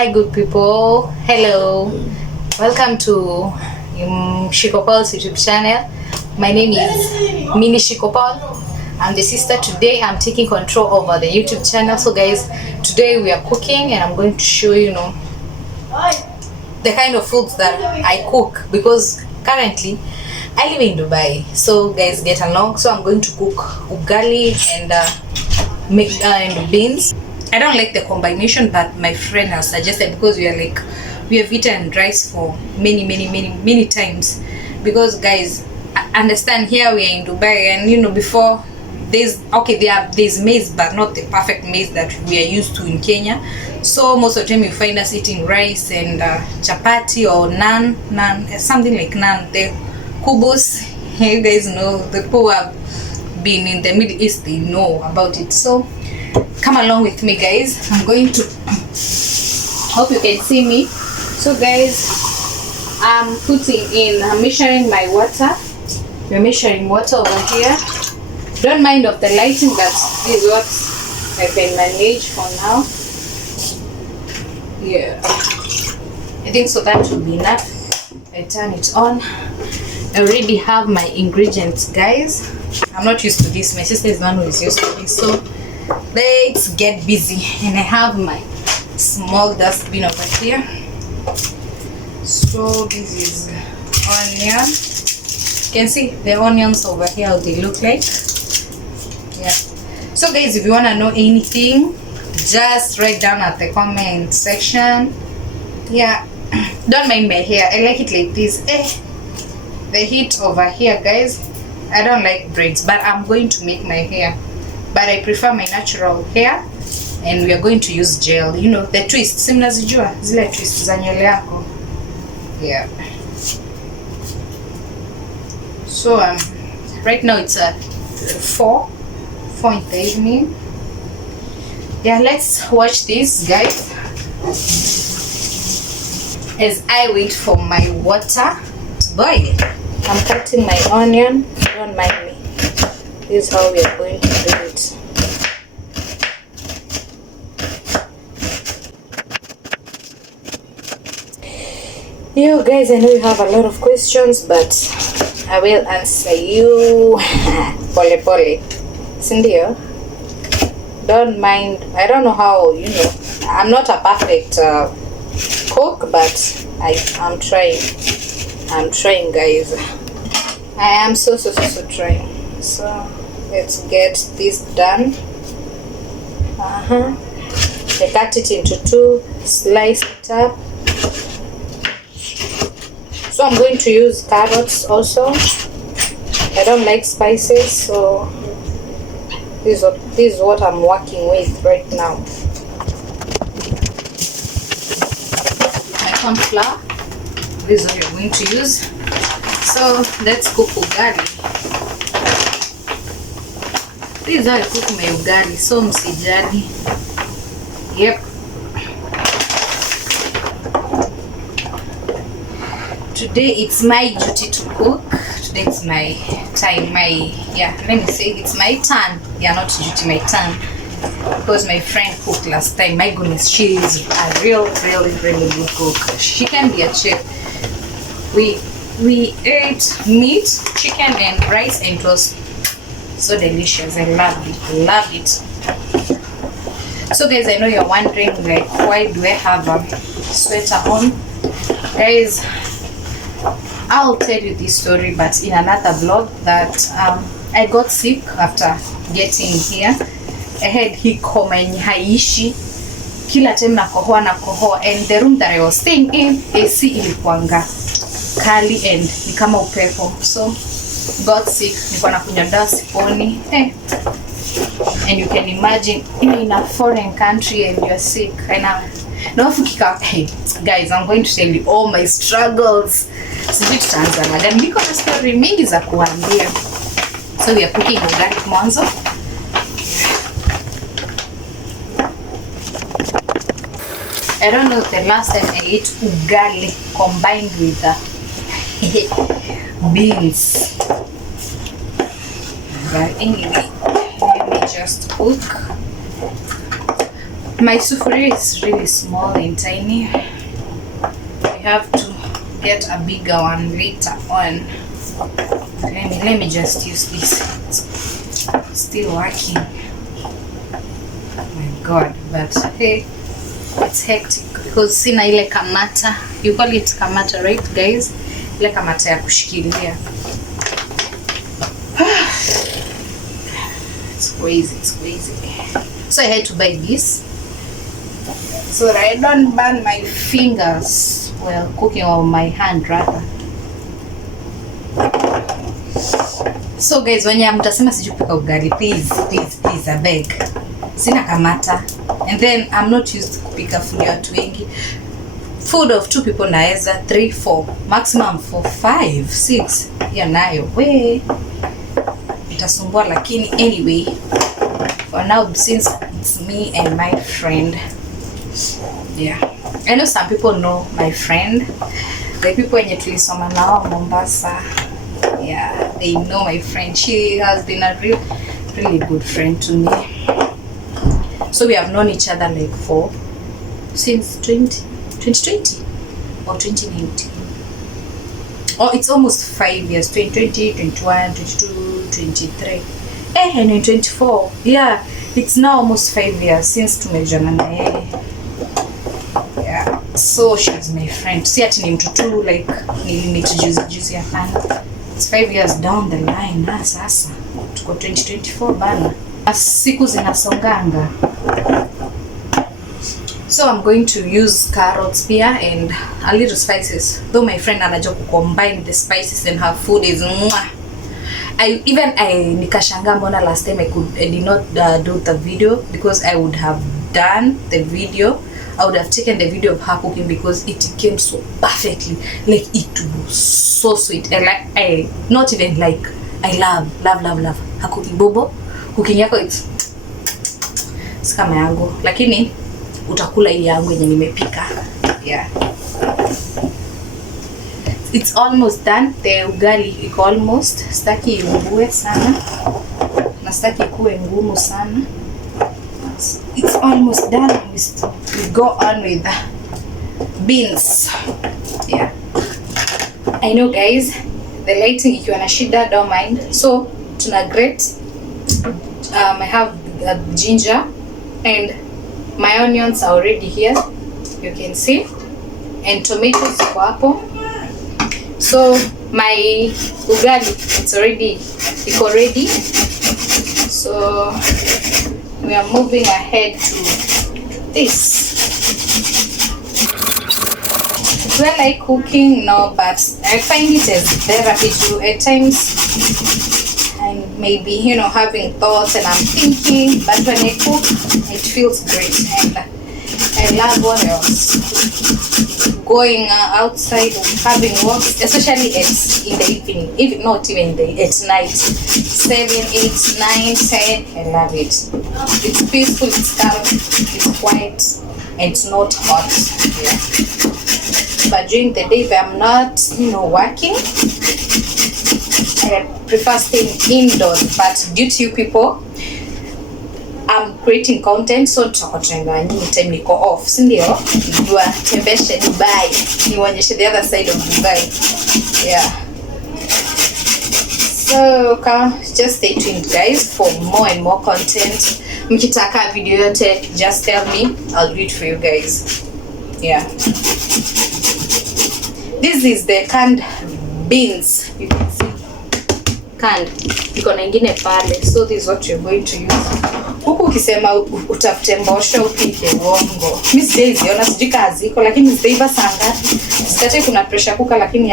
Hi, good people. Hello. Welcome to Shikopal's YouTube channel. My name is Mini Shikopal. I'm the sister. Today I'm taking control over the YouTube channel. So guys, today we are cooking and I'm going to show you the kind of foods that I cook, because currently I live in Dubai. So guys, get along. So I'm going to cook ugali and and beans. I don't like the combination, but my friend has suggested, because we have eaten rice for many times. Because guys, understand, here we are in Dubai, and before there's maize, but not the perfect maize that we are used to in Kenya. So most of the time you find us eating rice and chapati or naan, something like naan. The kubus, you guys know, the people who have been in the Middle East, they know about it. So come along with me, guys. I'm going to hope you can see me. So guys, I'm measuring my water. We're measuring water over here. Don't mind of the lighting, but this is what I can manage for now. Yeah, I think so that will be enough. I turn it on. I already have my ingredients, guys. I'm not used to this. My sister is the one who is used to this. So let's get busy. And I have my small dustbin over here. So this is onion. You can see the onions over here, how they look like. Yeah. So guys, if you want to know anything, just write down at the comment section. Yeah. Don't mind my hair. I like it like this. The heat over here, guys. I don't like braids, but I'm going to make my hair. But I prefer my natural hair, and we are going to use gel. You know, the twists. Si mnazijua zile twists za nywele yako. Yeah. So right now it's at 4 in the evening. Yeah, let's watch this, guys, as I wait for my water to boil. I'm cutting my onion. Don't mind me. This is how we are going to do it. You guys, I know you have a lot of questions, but I will answer you. Pole pole. Sindio? Don't mind. I don't know how, I'm not a perfect cook, but I'm trying. I'm trying, guys. I am so trying. So let's get this done. I cut it into 2, slice it up. So I'm going to use carrots also. I don't like spices, so this is what I'm working with right now. My corn flour. This is what you're going to use. So let's cook ugali. This is how I cook my ugali. So msijali. Yep. Today it's my duty to cook. Today it's my time. It's my turn. Yeah, not duty, my turn. Because my friend cooked last time. My goodness, she is a really good cook. She can be a chef. We ate meat, chicken and rice, and it was so delicious. I loved it. So guys, I know you're wondering, like, why do I have a sweater on? Guys, I'll tell you this story, but in another vlog, that I got sick after getting here. I had hikoma haishi. Kila time nakohoa, and the room that I was staying in, AC ilikuanga kali and ni kama upepo. So got sick, nilikuwa nakunywa dawa siponi. And you can imagine, in a foreign country and you're sick. Guys, I'm going to tell you all my struggles. Sijui tutaanza na gani, niko na story mingi za kuambia. So we are cooking ugali mwanzo. I don't know the last time I ate ugali combined with beans. But anyway, let me just cook. My sufuria is really small and tiny. We have to get a bigger one later on. Let me just use this. It's still working. Oh my god, but hey, it's hectic because sina ile kamata. You call it kamata, right guys? Ile kamata ya kushikilia. It's crazy. So I had to buy this so that I don't burn my fingers while cooking, or my hand rather. So guys, when you mtasema sijui kupika ugali, please I beg. Sina kamata. And then I'm not used to kupika food ya watu wengi. Food of 2 people naeza 3, 4, maximum 4, 5, 6. Ya nayo we itasumbua, lakini anyway, for now since it's me and my friend, yeah, I know some people know my friend, the people wenye tulisoma nao Mombasa. Yeah, they know my friend. She has been a really good friend to me. So we have known each other like since 2020 or 2019. Oh, it's almost 5 years. 2020, 21, 22, 23. And in 24. Yeah, it's now almost 5 years since tumejana na yeye. Yeah, so she's my friend. Si ati ni mtu tu like nilimit juzi hapana. It's 5 years down the line. Na sasa tuko 2024 bana. Siku zinasonganga. So I'm going to use carrots here and a little spices. Though my friend anajua combine the spices and her food is mwah. I nikashanga mbona last time I did not do the video, because I would have done the video. I would have taken the video of her cooking because it came so perfectly. Like it was so sweet. And like I love her cooking. Bobo cooking yako it's kama yangu, lakini utakula hii yangu yenye nimepika. Yeah, it's almost done. The ugali iko almost. Sitaki iungue sana na sitaki kuwe ngumu sana. It's almost done. We go on with the beans. Yeah, I know guys, the lighting ikiwa na shida, don't mind. So tuna grate. I have ginger and my onions are already here, you can see, and tomatoes iko hapo. So my ugali iko ready. So we are moving ahead to this. Do I like cooking? No, but I find it as therapy too at times. And maybe, you know, having thoughts and I'm thinking, but when I cook, it feels great. And I love what else. Going outside, having walks, especially in the evening, if not even at night, 7, 8, 9, 10, I love it. It's peaceful, it's calm, it's quiet, and it's not hot. Yeah. But during the day, if I'm not, you know, working, I prefer staying indoors. But due to you people, I'm creating content, so tutakotenga nyinyi time niko off, si ndio? Nijua tembeshe Dubai, nionyeshe the other side of Dubai. Yeah. So just stay tuned guys for more and more content. Mkitaka video yote, just tell me, I'll do it for you guys. Yeah. This is the canned beans. You can see. Canned. Iko na ingine pale. So this is what you're going to use. Huku ukisema utafute mbosho upike uongo. Mimi sijaziona, sijui haziko, lakini zitaiva saa ngapi. Sikate kuna pressure cooker, lakini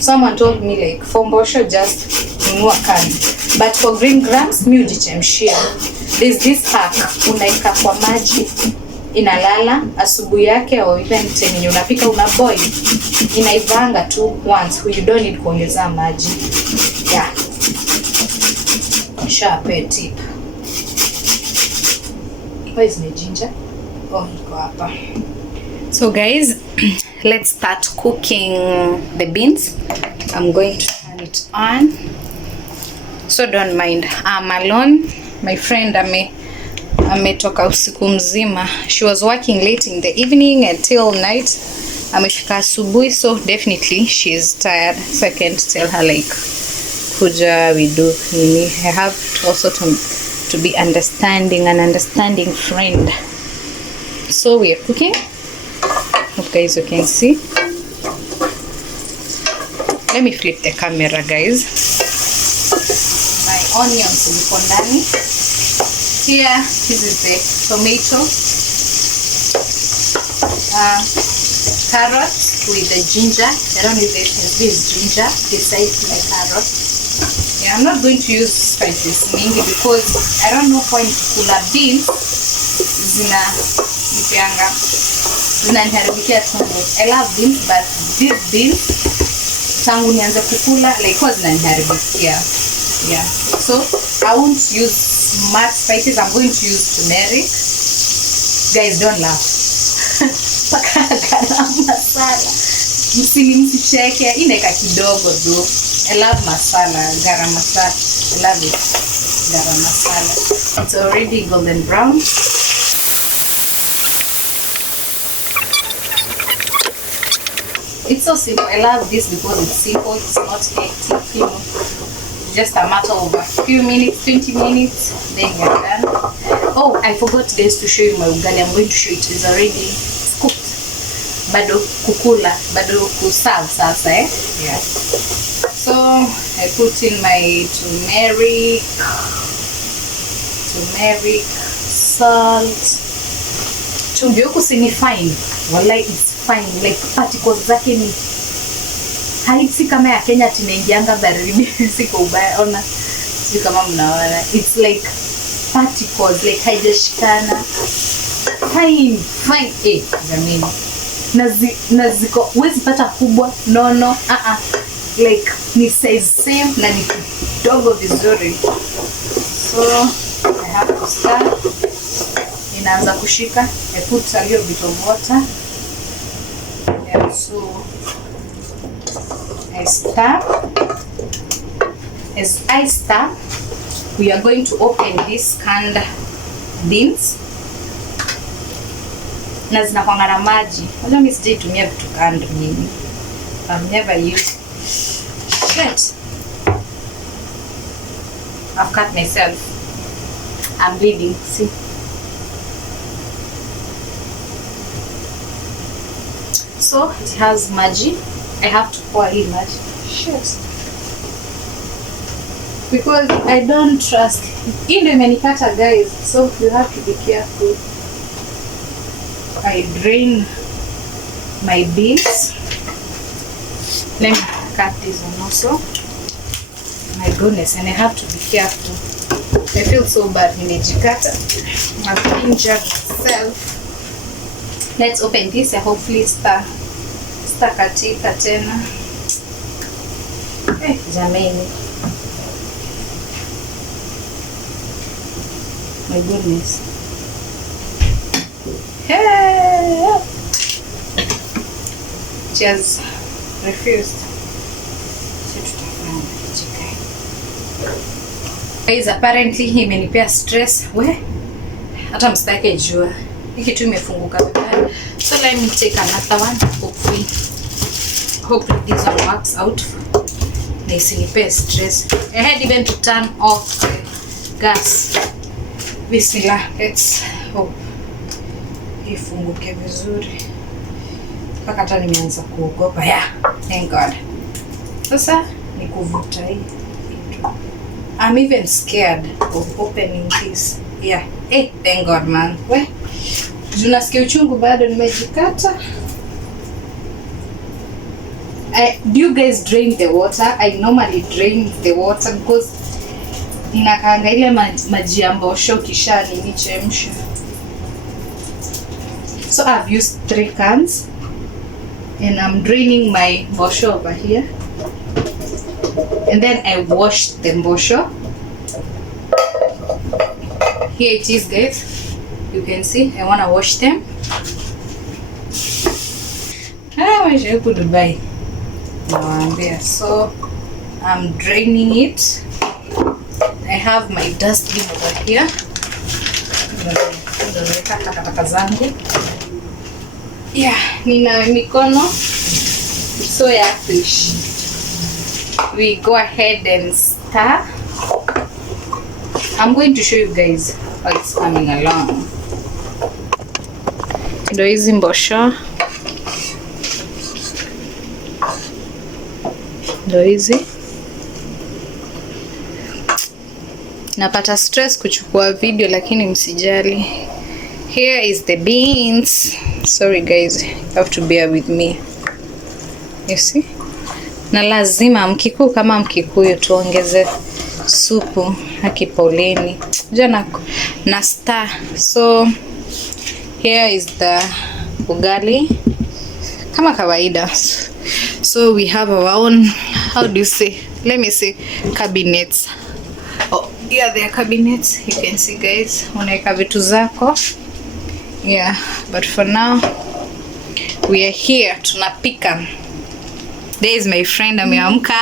someone told me like for mbosho just nunua canned. But for green grams mimi ujichemshia. There's this hack, unaika kwa maji inalala asubuhi yake, au even time unapika una boil inaivanga tu once, you don't need kuongeza maji. Yeah, sharp tip. Where is my ginger? Oh, iko hapa. So guys, let's start cooking the beans. I'm going to turn it on, so don't mind. I'm alone. My friend ametoka usiku mzima. She was working late in the evening until night. Amefika asubuhi, so definitely she is tired. So I can't tell her like kuja we do nini. I have also to be understanding, an understanding friend. So we are cooking. Hope guys you can see. Let me flip the camera, guys. My onions ziko ndani. Here, this is the tomato, carrot with the ginger. I don't know if this is ginger beside my carrot. Yeah, I'm not going to use spices mainly because I don't know why kula beans zinaniharibikia tumbo. I love beans, but these beans tangu nianze kukula like was zinaniharibikia. Yeah, so I won't use much spices. I'm going to use turmeric. Guys, don't laugh. Garam masala. Msicheke, ineka kidogo tu. I love masala, garam masala. I love it. Garam masala. It's already golden brown. It's so simple. I love this because it's simple. It's not hectic, you know. Just a matter of a few minutes, 20 minutes, then you're done. Oh, I forgot guys to show you my ugali. I'm going to show it. It's already cooked. Bado kukula, bado kuserve sasa, eh? Yeah. So I put in my turmeric, salt. Chumvi huku si fine. Wallahi it's fine. Like particles zake ni haisi kama ya Kenya tunaingianga baridi siko ubaya. Ona si kama mnaona. It's like particles, like haijashikana. Fine. Jamani. Naziko wezi pata kubwa. No. Like ni size same na ni kidogo vizuri. So I have to start. Inaanza kushika. I put a little bit of water. Yeah, so I stir. As I stir, we are going to open these canned beans. Na zinakuanga na maji. Unajua mimi sijaitumia vitu canned mimi. I've never used. Shit. I've cut myself. I'm bleeding. See? So it has maji. I have to pour in maji. Shit. Because I don't trust. Hii ndio imenikata guys. So you have to be careful. I drain my beans. Let me cut this one also. My goodness, and I have to be careful. I feel so bad nimejikata. I've injured myself. Let's open this. Hopefully star katika tena. Jamani. My goodness. Hey! Just refused. Guys, apparently hii imenipea stress. Hata msitake jua. Hiki tu imefunguka vibaya. So let me take another one. Hopefully this one works out. Na isinipee stress. I had even to turn off the gas. Bismillah. Let's hope ifunguke vizuri. Mpaka hata nimeanza kuogopa. Yeah, thank God. Sasa ni kuvuta hii. I'm even scared of opening this. Yeah. Thank God, man. Unasikia uchungu bado nimejikata. Do you guys drain the water? I normally drain the water because inakaanga ile maji ya mbosho kisha ninichemsha. So I've used 3 cans and I'm draining my mbosho over here. And then I washed the mbosho. Here it is, guys. You can see I want to wash them. Dubai. So I'm draining it. I have my dustbin over here. naweka takataka zangu. Yeah, nina mikono soya fish. We go ahead and stir. I'm going to show you guys how it's coming along. Ndo hizi mbosho. Ndo hizi. Napata stress kuchukua video lakini msijali. Here is the beans. Sorry guys, you have to bear with me. You see? Na lazima Mkikuyu kama Mkikuyu tuongeze supu haki poleni. Jana na star. So here is the ugali kama kawaida. So we have our own, how do you say? Let me say cabinets. Oh, yeah, there are cabinets. You can see guys. Unaweka vitu zako. Yeah, but for now we are here tunapika. There is my friend ameamka.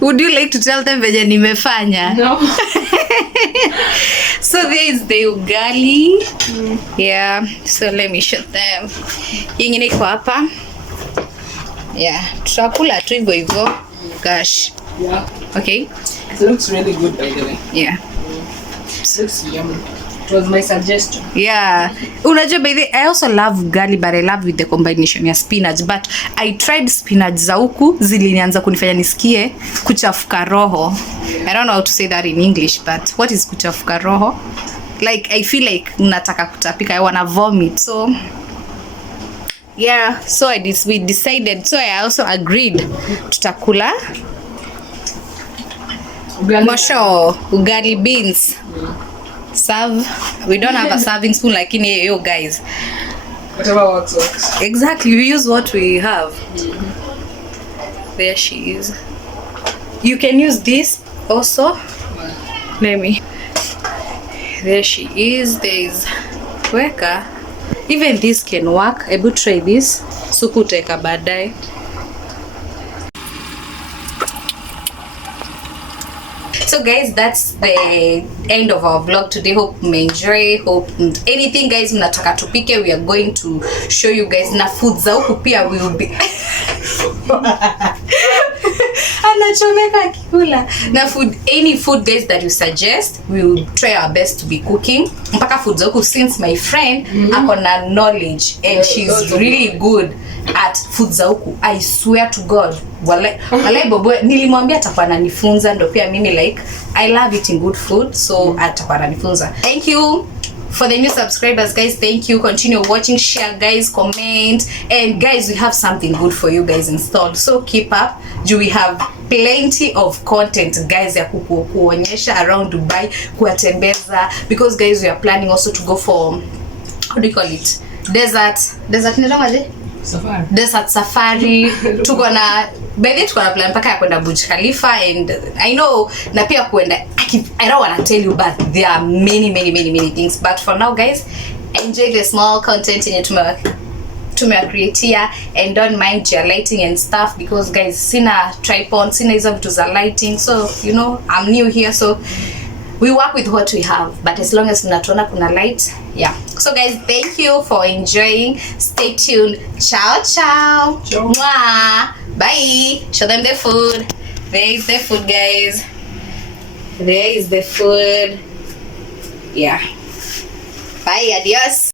Would you like to tell them venye nimefanya? No. So there is the ugali. Yeah, so let me show them. Yingine iko hapa. Yeah, tutakula tu hivyo hivyo. Gosh. Yeah. Okay. It looks really good by the way. Yeah. It looks yummy. It was my suggestion. Yeah. Unajua by the I also love ugali but I love with the combination ya spinach, but I tried spinach za huku zilinianza kunifanya nisikie kuchafuka roho. I don't know how to say that in English, but what is kuchafuka roho? Like I feel like nataka kutapika, I wanna vomit. So yeah, so we decided, so I also agreed tutakula mosho ugali beans. Serve. We don't have a serving spoon like in here, guys. Whatever works. Exactly, we use what we have. There she is. You can use this also. Let me. There she is. There is weka. Even this can work. Able try this. Supu teka baadaye. So guys, that's the end of our vlog today. Hope you enjoy. Hope anything guys mnataka tupike, we are going to show you guys. Na food za huku pia will be anachomeka kikula na food, any food guys that you suggest, we will try our best to be cooking. Mpaka food za huku, since my friend ako na knowledge and she's really good at food za huku, I swear to God, walai bobo nilimwambia atakuwa ananifunza, ndo pia mimi like I love eating good food, so atakuwa ananifunza. Thank you for the new subscribers guys. Thank you. Continue watching, share guys, comment, and guys we have something good for you guys installed, so keep up. We have plenty of content guys ya kuonyesha around Dubai, kuwatembeza, because guys we are planning also to go for, how do you call it, desert ndio Safari. Desert safari. Tuko na baby, tuko na plan mpaka ya kwenda Burj Khalifa, and I know na pia kwenda, I don't want to tell you, but there are many things, but for now guys, enjoy the small content in create here, and don't mind your lighting and stuff, because guys sina tripod, sina hizo vitu za lighting, so you know I'm new here, so we work with what we have, but as long as mnatuona kuna light, yeah. So guys, thank you for enjoying. Stay tuned. Ciao. Mwah. Bye. Show them the food. There is the food guys. There is the food. Yeah. Bye. Adios.